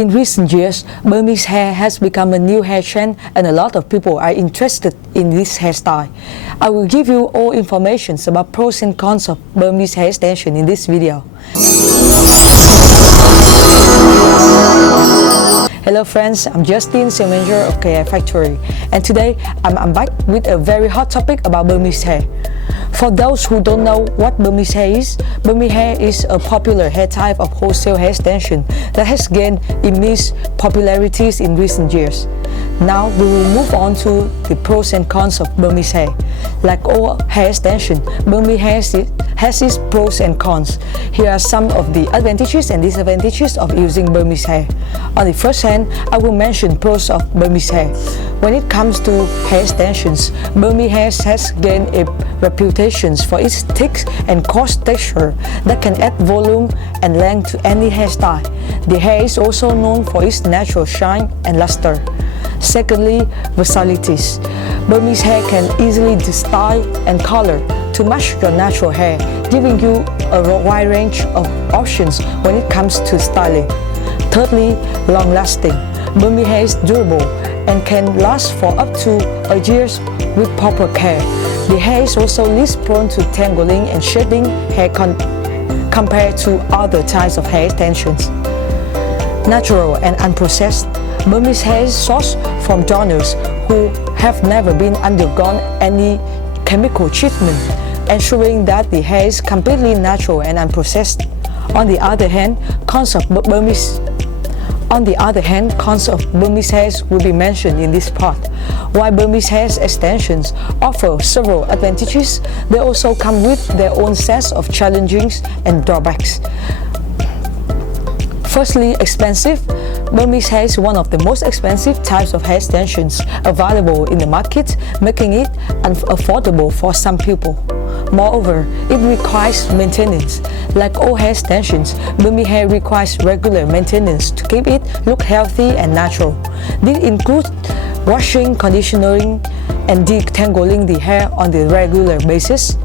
In recent years, Burmese hair has become a new hair trend and a lot of people are interested in this hairstyle. I will give you all information about pros and cons of Burmese hair extension in this video. Hello friends, I'm Justin, sales manager of Hair Factory, and today I'm back with a very hot topic about Burmese hair. For those who don't know what Burmese hair is a popular hair type of wholesale hair extension that has gained immense popularity in recent years. Now we will move on to the pros and cons of Burmese hair. Like all hair extension, Burmese hair has its pros and cons. Here are some of the advantages and disadvantages of using Burmese hair. On the first hand, I will mention pros of Burmese hair. When it comes to hair extensions, Burmese hair has gained a reputation for its thick and coarse texture that can add volume and length to any hairstyle. The hair is also known for its natural shine and luster. Secondly, versatility. Burmese hair can easily be styled and colored to match your natural hair, giving you a wide range of options when it comes to styling. Thirdly, long-lasting. Burmese hair is durable and can last for up to a year with proper care. The hair is also less prone to tangling and shedding hair compared to other types of hair extensions. Natural and unprocessed. Burmese hair is sourced from donors who have never been undergone any chemical treatment, ensuring that the hair is completely natural and unprocessed. On the other hand, cons of Burmese hair will be mentioned in this part. While Burmese hair extensions offer several advantages, they also come with their own set of challenges and drawbacks. Firstly, expensive. Burmese hair is one of the most expensive types of hair extensions available in the market, making it unaffordable for some people. Moreover, it requires maintenance. Like all hair extensions, Burmese hair requires regular maintenance to keep it look healthy and natural. This includes washing, conditioning, and detangling the hair on a regular basis.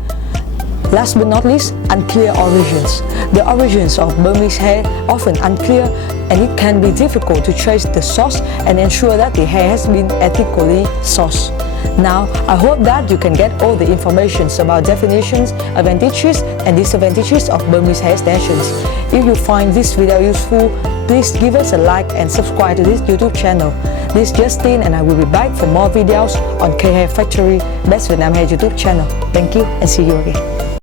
Last but not least, unclear origins. The origins of Burmese hair are often unclear, and it can be difficult to trace the source and ensure that the hair has been ethically sourced. Now, I hope that you can get all the information about definitions, advantages, and disadvantages of Burmese hair extensions. If you find this video useful, please give us a like and subscribe to this YouTube channel. This is Justin, and I will be back for more videos on Hair Factory, Best Vietnam Hair YouTube channel. Thank you and see you again.